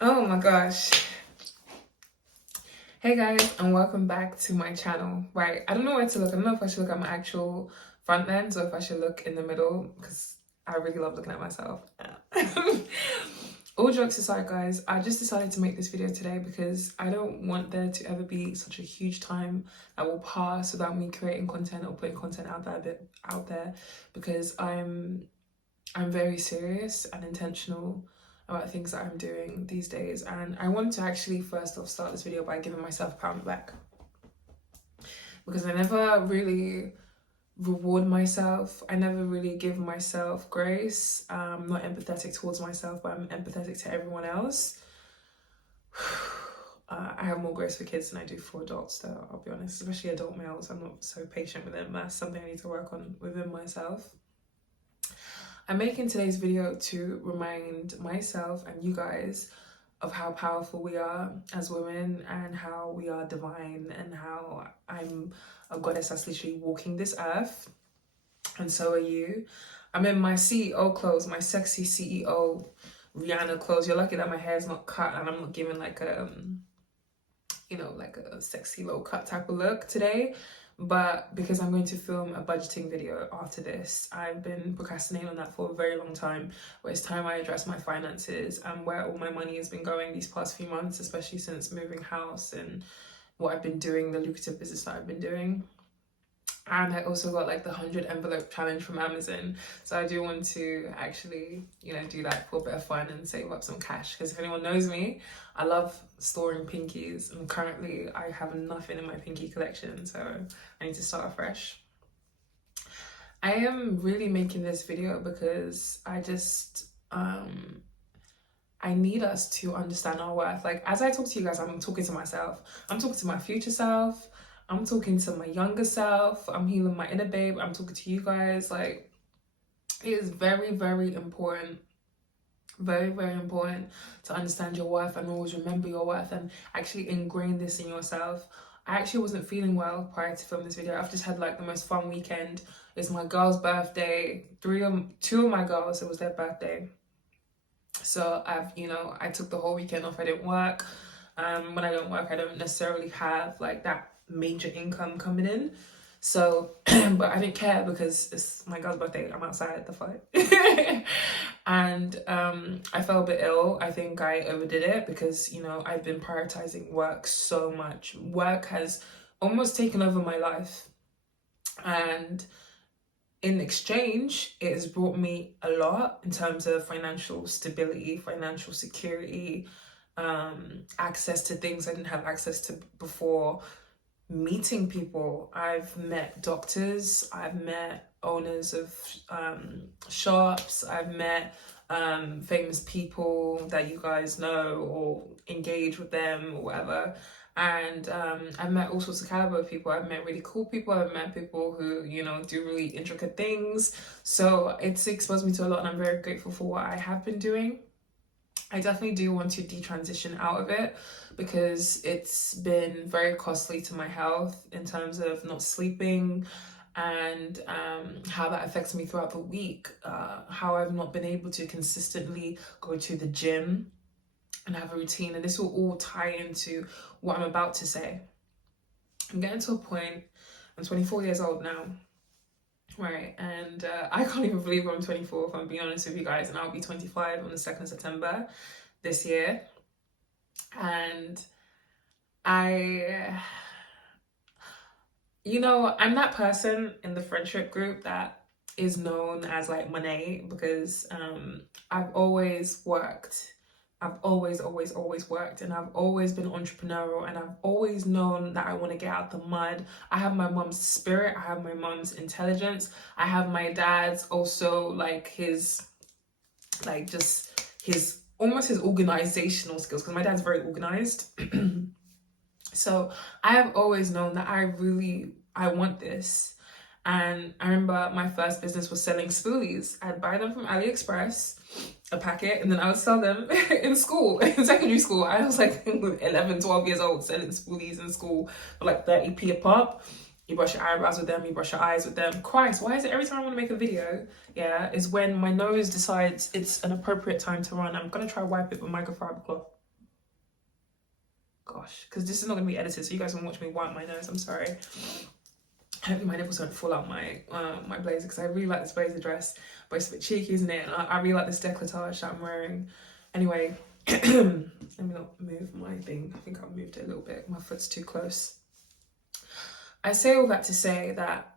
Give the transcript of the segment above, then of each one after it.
Oh my gosh. Hey guys, and welcome back to my channel. Right, I don't know where to look. I don't know if I should look at my actual front lens or if I should look in the middle because I really love looking at myself. All jokes aside, guys, I just decided to make this video today because I don't want there to ever be such a huge time that will pass without me creating content or putting content out there because I'm very serious and intentional about things that I'm doing these days, and I want to actually first off start this video by giving myself a pat on the back because I never really reward myself. I never really give myself grace. I'm not empathetic towards myself, but I'm empathetic to everyone else. I have more grace for kids than I do for adults, though, I'll be honest, especially adult males. I'm not so patient with them. That's something I need to work on within myself. I'm making today's video to remind myself and you guys of how powerful we are as women and how we are divine and how I'm a goddess that's literally walking this earth, and so are you. I'm in my CEO clothes, my sexy CEO Rihanna clothes. You're lucky that my hair's not cut and I'm not giving like a like a sexy low cut type of look today, but because I'm going to film a budgeting video after this. I've been procrastinating on that for a very long time, where it's time I address my finances and where all my money has been going these past few months, especially since moving house and what I've been doing, the lucrative business that I've been doing. And I also got like the 100 envelope challenge from Amazon, so I do want to actually do that for a bit of fun and save up some cash, because if anyone knows me, I love storing pinkies, and currently I have nothing in my pinky collection, so I need to start afresh. I am really making this video because I just I need us to understand our worth. Like, as I talk to you guys, I'm talking to myself, I'm talking to my future self, I'm talking to my younger self, I'm healing my inner babe, I'm talking to you guys. Like, it is very, very important, very, very important to understand your worth and always remember your worth and actually ingrain this in yourself. I actually wasn't feeling well prior to filming this video. I've just had like the most fun weekend. It's my girl's birthday. Two of my girls, it was their birthday. So I took the whole weekend off. I didn't work. When I don't work, I don't necessarily have like that major income coming in. So, but I didn't care because it's my girl's birthday. I'm outside the fight. And I felt a bit ill. I think I overdid it because, I've been prioritizing work so much. Work has almost taken over my life. And in exchange, it has brought me a lot in terms of financial stability, financial security, access to things I didn't have access to before, meeting people. I've met doctors, I've met owners of shops, I've met famous people that you guys know or engage with them or whatever. And I've met all sorts of caliber of people. I've met really cool people. I've met people who, do really intricate things. So it's exposed me to a lot, and I'm very grateful for what I have been doing. I definitely do want to detransition out of it because it's been very costly to my health in terms of not sleeping and how that affects me throughout the week, how I've not been able to consistently go to the gym and have a routine. And this will all tie into what I'm about to say. I'm getting to a point, I'm 24 years old now, right? And I can't even believe I'm 24, if I'm being honest with you guys, and I'll be 25 on the 2nd of September this year. And I'm that person in the friendship group that is known as like Monet because I've always worked. I've always worked, and I've always been entrepreneurial, and I've always known that I want to get out the mud. I have my mom's spirit, I have my mom's intelligence, I have my dad's also like his almost his organizational skills, because my dad's very organized. So I have always known that I want this. And I remember my first business was selling spoolies. I'd buy them from AliExpress, a packet, and then I would sell them in school, in secondary school. I was like 11, 12 years old selling spoolies in school for like 30p a pop. You brush your eyebrows with them, you brush your eyes with them. Christ, why is it every time I want to make a video, is when my nose decides it's an appropriate time to run, I'm going to try wipe it with microfiber cloth. gosh, because this is not going to be edited, so you guys can watch me wipe my nose. I'm sorry. Hopefully my nipples don't fall out my my blazer, because I really like this blazer dress, but it's a bit cheeky, isn't it? And I really like this décolletage that I'm wearing. Anyway, let me not move my thing. I think I've moved it a little bit. My foot's too close. I say all that to say that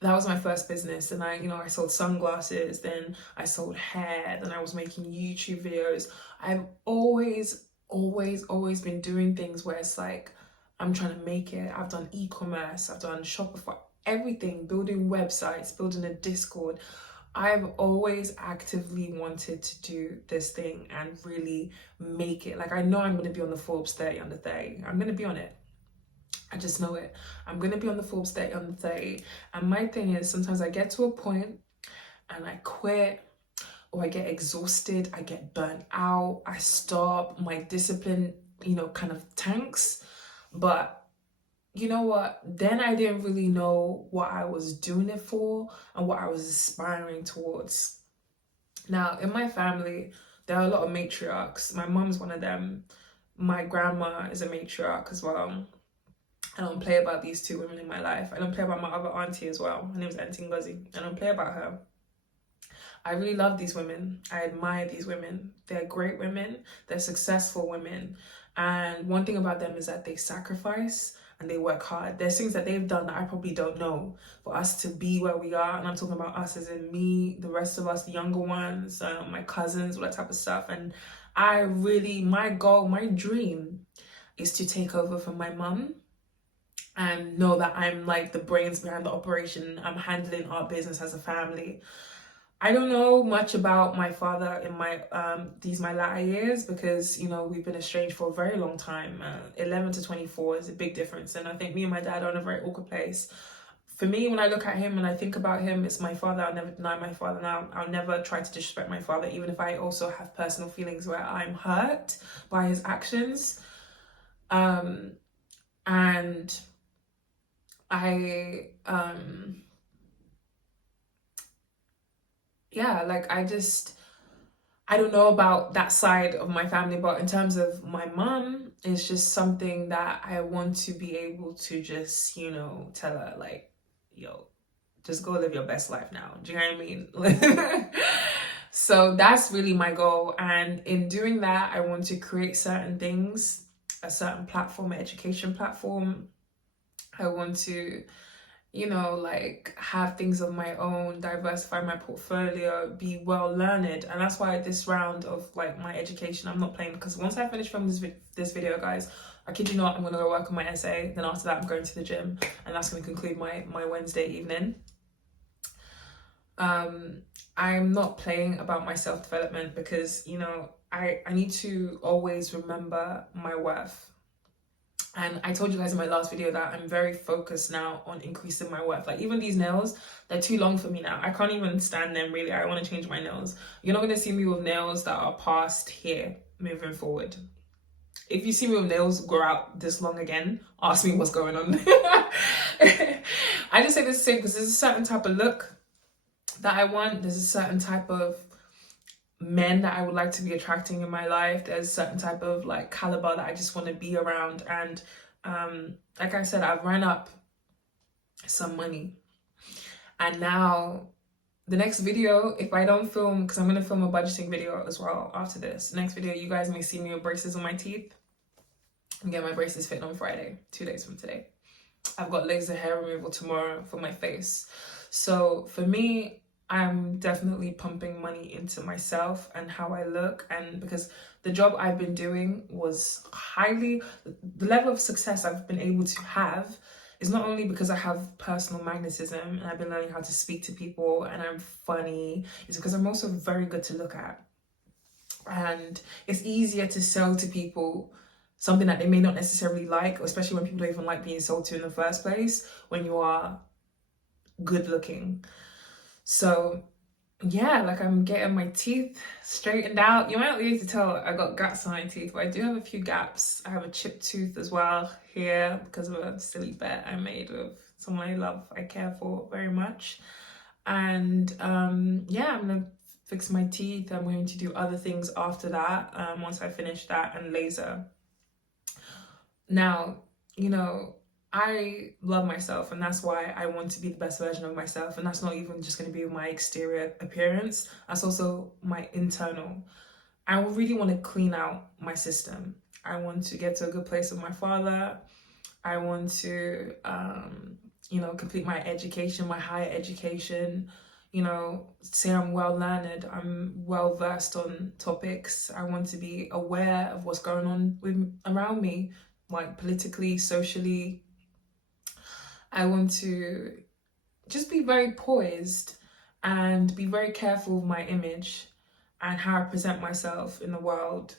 that was my first business, and I sold sunglasses, then I sold hair, then I was making YouTube videos. I've always been doing things where it's like, I'm trying to make it. I've done e-commerce, I've done Shopify, everything, building websites, building a Discord. I've always actively wanted to do this thing and really make it. Like, I know I'm going to be on the Forbes 30 under 30. I'm going to be on it. I just know it. I'm going to be on the Forbes 30 under 30. And my thing is, sometimes I get to a point and I quit, or I get exhausted, I get burnt out, I stop, my discipline, kind of tanks. But you know what? Then I didn't really know what I was doing it for and what I was aspiring towards. Now, in my family, there are a lot of matriarchs. My mom's one of them. My grandma is a matriarch as well. I don't play about these two women in my life. I don't play about my other auntie as well. Her name's Auntie Ngozi. I don't play about her. I really love these women. I admire these women. They're great women. They're successful women. And one thing about them is that they sacrifice and they work hard. There's things that they've done that I probably don't know for us to be where we are. And I'm talking about us as in me, the rest of us, the younger ones, my cousins, all that type of stuff. And my goal, my dream is to take over from my mum and know that I'm like the brains behind the operation. I'm handling our business as a family. I don't know much about my father in my my latter years, because we've been estranged for a very long time. 11 to 24 is a big difference, and I think me and my dad are in a very awkward place. For me, when I look at him and I think about him, it's my father. I'll never deny my father. Now, I'll never try to disrespect my father, even if I also have personal feelings where I'm hurt by his actions. And I don't know about that side of my family, but in terms of my mom, it's just something that I want to be able to just, tell her, like, yo, just go live your best life now. Do you know what I mean? So that's really my goal. And in doing that, I want to create certain things, a certain platform, an education platform. I want to have things of my own, diversify my portfolio, be well learned. And that's why this round of my education, I'm not playing, because once I finish filming this video, guys, I kid you not, I'm gonna go work on my essay. Then after that, I'm going to the gym, and that's gonna conclude my Wednesday evening. I'm not playing about my self-development, because I need to always remember my worth. And I told you guys in my last video that I'm very focused now on increasing my worth. Like, even these nails, they're too long for me now. I can't even stand them, really. I want to change my nails. You're not going to see me with nails that are past here moving forward. If you see me with nails grow out this long again, ask me what's going on. I just say this same because there's a certain type of look that I want. There's a certain type of men that I would like to be attracting in my life. There's a certain type of caliber that I just want to be around. And like I said, I've run up some money, and now the next video, if I don't film, because I'm going to film a budgeting video as well after this, next video you guys may see me with braces on my teeth. I'm getting my braces fitted on Friday, 2 days from today. I've got laser hair removal tomorrow for my face. So for me, I'm definitely pumping money into myself and how I look. And because the job I've been doing was the level of success I've been able to have is not only because I have personal magnetism and I've been learning how to speak to people and I'm funny, it's because I'm also very good to look at. And it's easier to sell to people something that they may not necessarily like, especially when people don't even like being sold to in the first place, when you are good looking. So yeah, I'm getting my teeth straightened out. You might not be able to tell I got gaps on my teeth, but I do have a few gaps. I have a chipped tooth as well here because of a silly bet I made with someone I love, I care for very much. And yeah, I'm gonna fix my teeth. I'm going to do other things after that, once I finish that, and laser. Now, you know, I love myself, and that's why I want to be the best version of myself. And that's not even just going to be my exterior appearance, that's also my internal. I really want to clean out my system. I want to get to a good place with my father. I want to, complete my education, my higher education. Say I'm well learned, I'm well versed on topics. I want to be aware of what's going on around me, like politically, socially. I want to just be very poised and be very careful with my image and how I present myself in the world.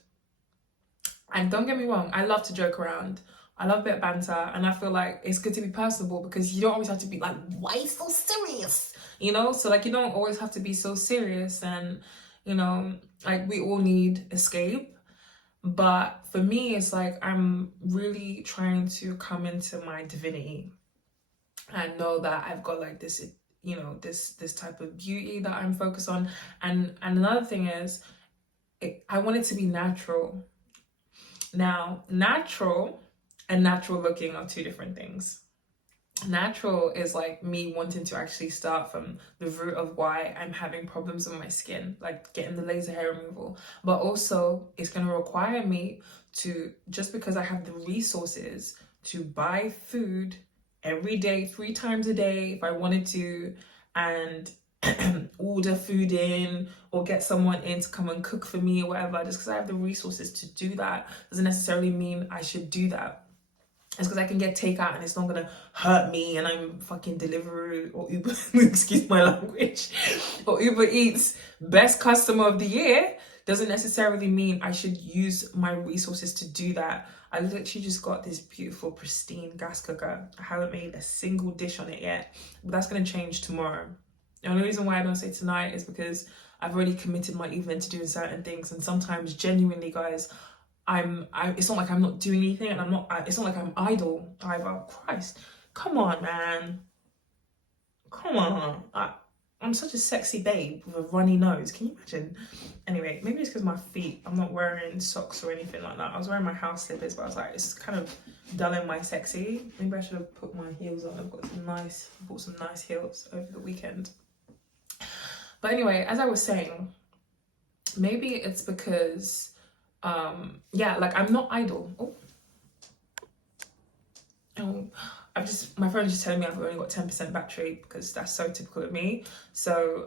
And don't get me wrong, I love to joke around. I love a bit of banter, and I feel like it's good to be personable because you don't always have to be like, why are you so serious? So like you don't always have to be so serious, and like we all need escape. But for me, it's like I'm really trying to come into my divinity and know that I've got like this, this type of beauty that I'm focused on. And another thing is, I want it to be natural. Now, natural and natural looking are two different things. Natural is like me wanting to actually start from the root of why I'm having problems with my skin, like getting the laser hair removal. But also, it's going to require me to, just because I have the resources to buy food every day, 3 times a day if I wanted to, and order food in or get someone in to come and cook for me or whatever, just because I have the resources to do that doesn't necessarily mean I should do that. It's because I can get takeout and it's not gonna hurt me, and I'm fucking Deliveroo or Uber, excuse my language, or Uber Eats best customer of the year doesn't necessarily mean I should use my resources to do that. I literally just got this beautiful, pristine gas cooker. I haven't made a single dish on it yet, but that's gonna change tomorrow. The only reason why I don't say tonight is because I've already committed my evening to doing certain things, and sometimes, genuinely, guys, it's not like I'm not doing anything, and it's not like I'm idle either. Christ, come on, man. Come on. I'm such a sexy babe with a runny nose. Can you imagine? Anyway, maybe it's because my feet, I'm not wearing socks or anything like that. I was wearing my house slippers, but I was like, it's kind of dulling my sexy. Maybe I should have put my heels on. I've bought some nice heels over the weekend. But anyway, as I was saying, maybe it's because like I'm not idle. My phone is just telling me I've only got 10% battery because that's so typical of me. So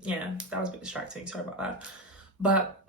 yeah, that was a bit distracting, sorry about that. But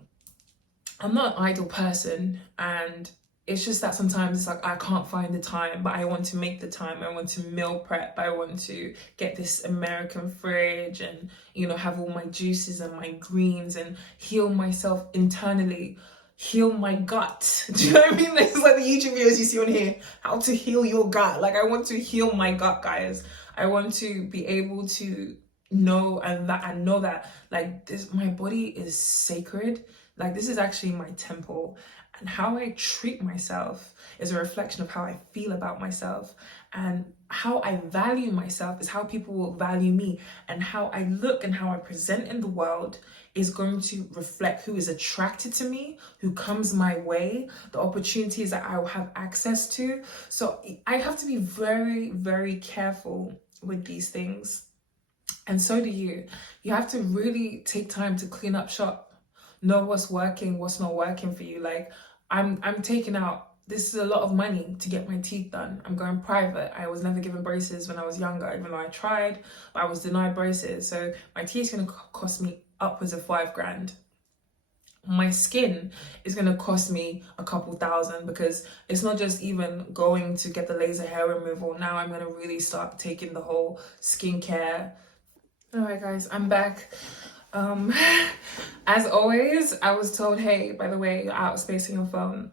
I'm not an idle person, and it's just that sometimes it's like I can't find the time, but I want to make the time. I want to meal prep. I want to get this American fridge and, have all my juices and my greens and heal myself internally, heal my gut. Do you know what I mean? It's like the YouTube videos you see on here, how to heal your gut. Like I want to heal my gut, guys. I want to be able to know that like this, my body is sacred. Like this is actually my temple, and how I treat myself is a reflection of how I feel about myself, and how I value myself is how people will value me, and how I look and how I present in the world is going to reflect who is attracted to me, who comes my way, the opportunities that I will have access to. So I have to be very, very careful with these things. And so do you. You have to really take time to clean up shop, know what's working, what's not working for you. Like I'm taking out, this is a lot of money to get my teeth done. I'm going private. I was never given braces when I was younger, even though I tried, but I was denied braces. So my teeth's gonna cost me upwards of $5,000. My skin is going to cost me a couple thousand, because it's not just even going to get the laser hair removal. Now I'm going to really start taking the whole skincare. All right, guys, I'm back. As always, I was told, hey, by the way, you're out of space on your phone.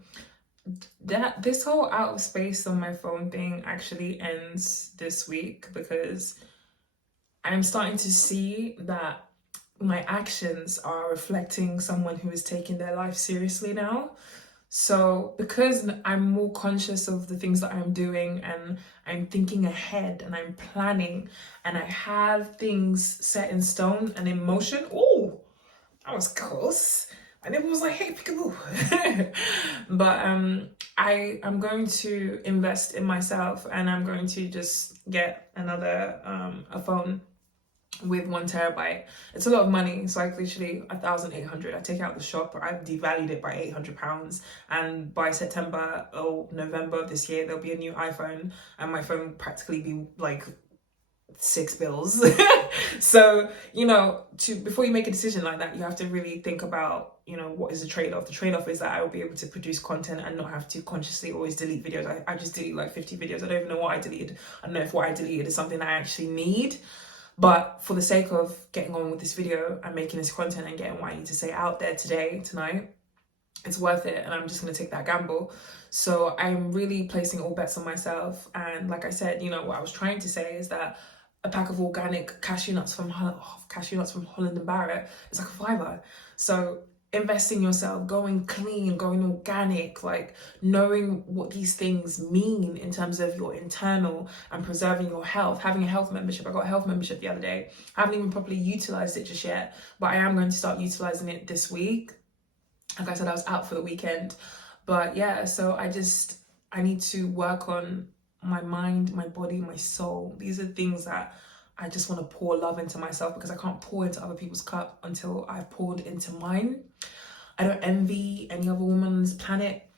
This whole out of space on my phone thing actually ends this week, because I'm starting to see that my actions are reflecting someone who is taking their life seriously now. So because I'm more conscious of the things that I'm doing, and I'm thinking ahead, and I'm planning, and I have things set in stone and in motion. Oh, that was close. My neighbor was like, hey, peekaboo. But I'm going to invest in myself, and I'm going to just get another a phone with 1 terabyte. It's a lot of money. It's like literally 1,800. I take out the shop, I've devalued it by £800, and by September or November of this year there'll be a new iPhone, and my phone will practically be like 6 bills. So, you know, before you make a decision like that, you have to really think about, you know, what is the trade-off. The trade-off is that I will be able to produce content and not have to consciously always delete videos. I just delete like 50 videos. I don't even know what I deleted. I don't know if what I deleted is something I actually need. But for the sake of getting on with this video and making this content and getting what I need to say out there tonight, it's worth it, and I'm just going to take that gamble. So I'm really placing all bets on myself. And like I said, you know, what I was trying to say is that a pack of organic cashew nuts from Holland and Barrett is like £5. So invest in yourself, going clean, going organic, like knowing what these things mean in terms of your internal and preserving your health. Having a health membership. I got a health membership the other day. I haven't even properly utilized it just yet, but I am going to start utilizing it this week. Like I said, I was out for the weekend. But yeah, so I need to work on my mind, my body, my soul. These are things that I just want to pour love into myself, because I can't pour into other people's cup until I've poured into mine. I don't envy any other woman on this planet.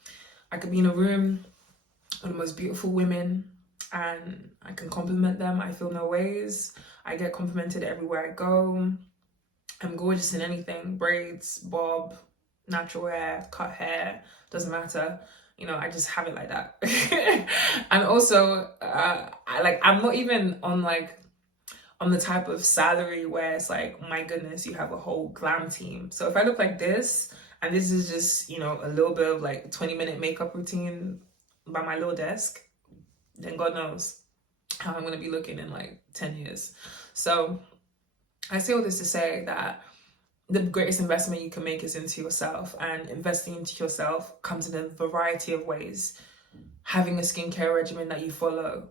I could be in a room with the most beautiful women and I can compliment them. I feel no ways. I get complimented everywhere I go. I'm gorgeous in anything. Braids, bob, natural hair, cut hair, doesn't matter. You know, I just have it like that. And also, I'm not even on the type of salary where it's like, my goodness, you have a whole glam team. So if I look like this, and this is just, you know, a little bit of like 20-minute makeup routine by my little desk, then God knows how I'm going to be looking in like 10 years. So I say all this to say that the greatest investment you can make is into yourself, and investing into yourself comes in a variety of ways. Having a skincare regimen that you follow,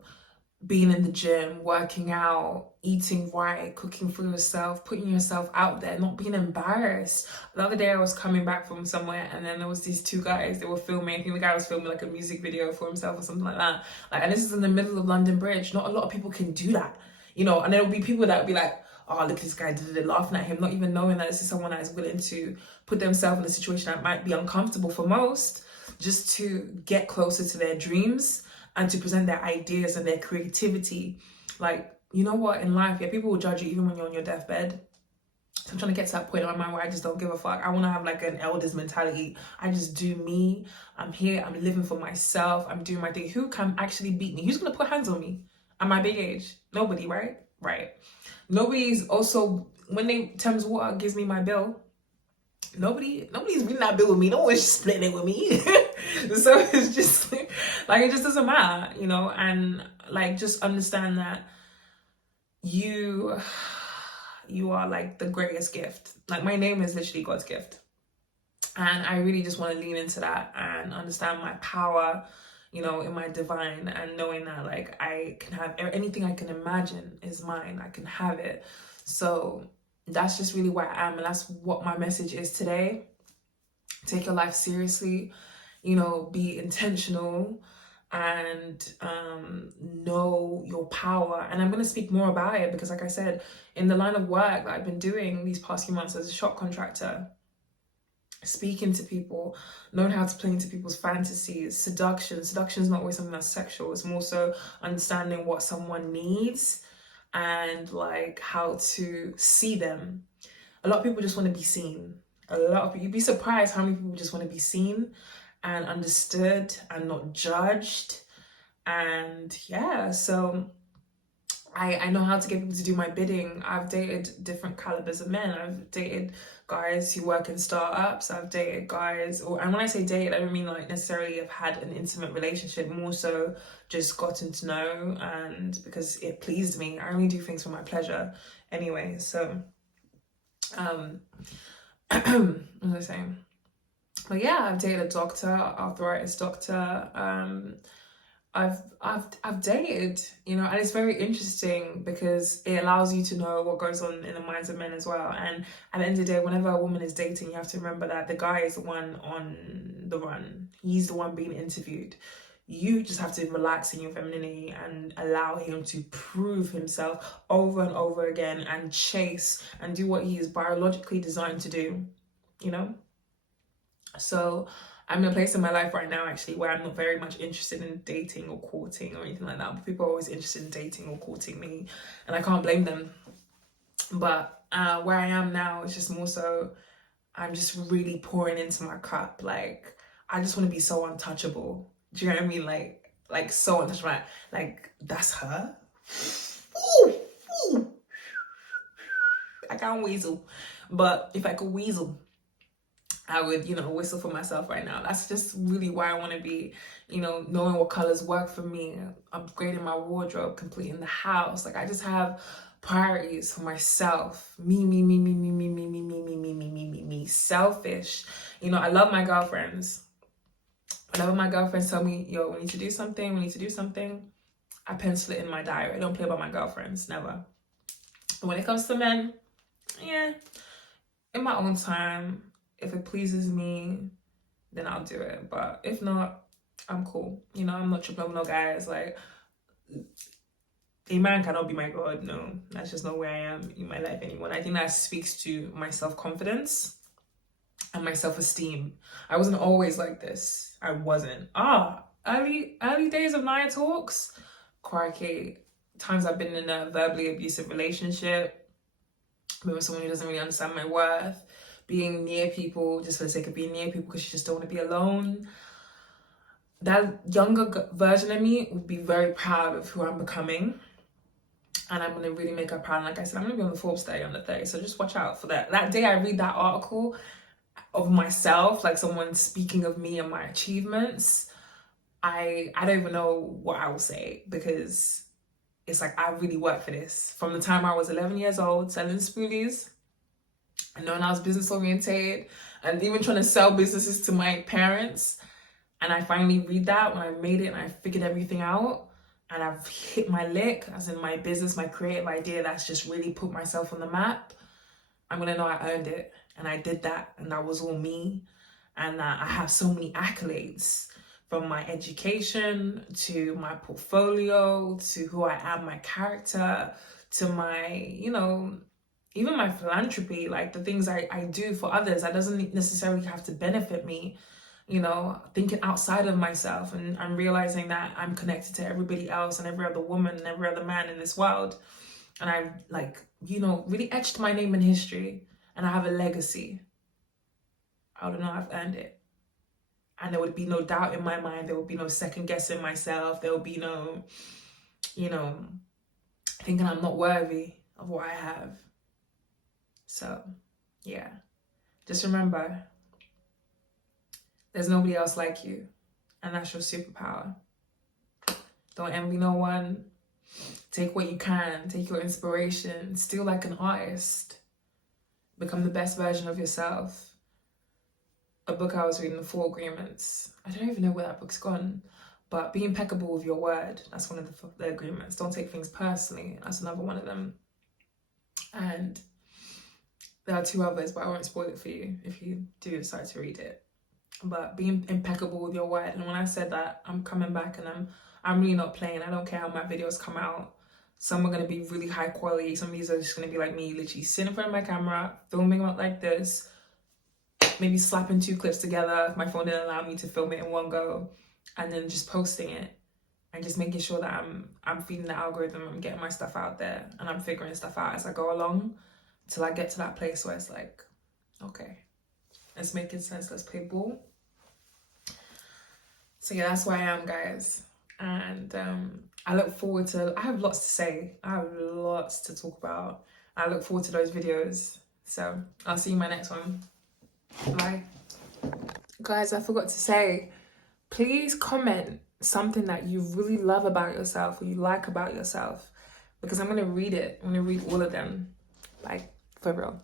being in the gym, working out, eating right, cooking for yourself, putting yourself out there, not being embarrassed. The other day I was coming back from somewhere, and then there was these 2 guys, they were filming. I think the guy was filming like a music video for himself or something like that. And this is in the middle of London Bridge. Not a lot of people can do that, you know. And there will be people that will be like, oh, look at this guy, laughing at him, not even knowing that this is someone that is willing to put themselves in a situation that might be uncomfortable for most, just to get closer to their dreams and to present their ideas and their creativity. Like, you know what, in life, yeah, people will judge you even when you're on your deathbed. So I'm trying to get to that point in my mind where I just don't give a fuck. I want to have like an elders mentality. I just do me. I'm here. I'm living for myself. I'm doing my thing. Who can actually beat me? Who's going to put hands on me at my big age? Nobody, right? Right. Nobody's also, when Thames Water gives me my bill, nobody's reading that bill with me. No one's splitting it with me. So it's just like, it just doesn't matter, you know. And like, just understand that you are like the greatest gift. Like, my name is literally God's gift, and I really just want to lean into that and understand my power, you know, in my divine, and knowing that like I can have anything I can imagine is mine. I can have it. So that's just really where I am, and that's what my message is today. Take your life seriously, you know, be intentional, and know your power. And I'm going to speak more about it because, like I said, in the line of work that I've been doing these past few months as a shop contractor, speaking to people, knowing how to play into people's fantasies, seduction is not always something that's sexual. It's more so understanding what someone needs and like how to see them. A lot of people just want to be seen. You'd be surprised how many people just want to be seen and understood and not judged. And yeah, so I know how to get people to do my bidding. I've dated different calibers of men. I've dated guys who work in startups. I've dated guys, and when I say dated, I don't mean like necessarily have had an intimate relationship, more so just gotten to know, and because it pleased me. I only do things for my pleasure anyway. So what was I saying? But yeah, I've dated a doctor, arthritis doctor, I've dated, you know, and it's very interesting because it allows you to know what goes on in the minds of men as well. And at the end of the day, whenever a woman is dating, you have to remember that the guy is the one on the run. He's the one being interviewed. You just have to relax in your femininity and allow him to prove himself over and over again and chase and do what he is biologically designed to do, you know? So I'm in a place in my life right now, actually, where I'm not very much interested in dating or courting or anything like that. But people are always interested in dating or courting me, and I can't blame them. But where I am now is just more so, I'm just really pouring into my cup. Like, I just want to be so untouchable. Do you know what I mean? Like so untouchable. Like that's her. Ooh, ooh. I can't weasel, but if I could weasel, I would, you know, whistle for myself right now. That's just really where I want to be, you know, knowing what colors work for me, upgrading my wardrobe, completing the house. Like, I just have priorities for myself. Me. Selfish. You know, I love my girlfriends. Whenever my girlfriends tell me, yo, we need to do something, I pencil it in my diary. I don't play about my girlfriends, never. But when it comes to men, yeah, in my own time, if it pleases me, then I'll do it. But if not, I'm cool. You know, I'm not tripping over no guys. Like, a man cannot be my God. No, that's just not where I am in my life anymore. And I think that speaks to my self-confidence and my self-esteem. I wasn't always like this. I wasn't. Early days of Naya Talks, crikey, times I've been in a verbally abusive relationship, with someone who doesn't really understand my worth, being near people just for the sake of being near people because you just don't want to be alone. That younger version of me would be very proud of who I'm becoming. And I'm going to really make her proud. And like I said, I'm going to be on the Forbes 30 on the 30. So just watch out for that. That day I read that article of myself, like someone speaking of me and my achievements, I don't even know what I will say, because it's like, I really worked for this. From the time I was 11 years old, selling spoolies, and knowing I was business oriented, and even trying to sell businesses to my parents. And I finally read that when I made it and I figured everything out, and I've hit my lick, as in my business, my creative idea that's just really put myself on the map. I'm gonna know I earned it, and I did that, and that was all me. And I have so many accolades, from my education to my portfolio to who I am, my character, to my, you know, even my philanthropy, like the things I do for others. That doesn't necessarily have to benefit me, you know, thinking outside of myself. And I'm realizing that I'm connected to everybody else and every other woman and every other man in this world. And I've, like, you know, really etched my name in history, and I have a legacy. I don't know, I've earned it. And there would be no doubt in my mind. There would be no second guessing myself. There would be no, you know, thinking I'm not worthy of what I have. So, yeah. Just remember, there's nobody else like you. And that's your superpower. Don't envy no one. Take what you can. Take your inspiration. Steal like an artist. Become the best version of yourself. A book I was reading, The 4 Agreements. I don't even know where that book's gone. But be impeccable with your word. That's one of the agreements. Don't take things personally. That's another one of them. And there are 2 others, but I won't spoil it for you if you do decide to read it. But be impeccable with your word. And when I said that, I'm coming back, and I'm really not playing. I don't care how my videos come out. Some are going to be really high quality. Some of these are just going to be like me literally sitting in front of my camera, filming out like this, maybe slapping 2 clips together if my phone didn't allow me to film it in one go, and then just posting it and just making sure that I'm feeding the algorithm, I'm getting my stuff out there, and I'm figuring stuff out as I go along till I get to that place where it's like, okay, it's making sense, let's play ball. So yeah, that's where I am, guys. And I look forward to, I have lots to say. I have lots to talk about. I look forward to those videos. So I'll see you in my next one. Bye. Guys, I forgot to say, please comment something that you really love about yourself or you like about yourself, because I'm going to read it. I'm going to read all of them. Like, for real.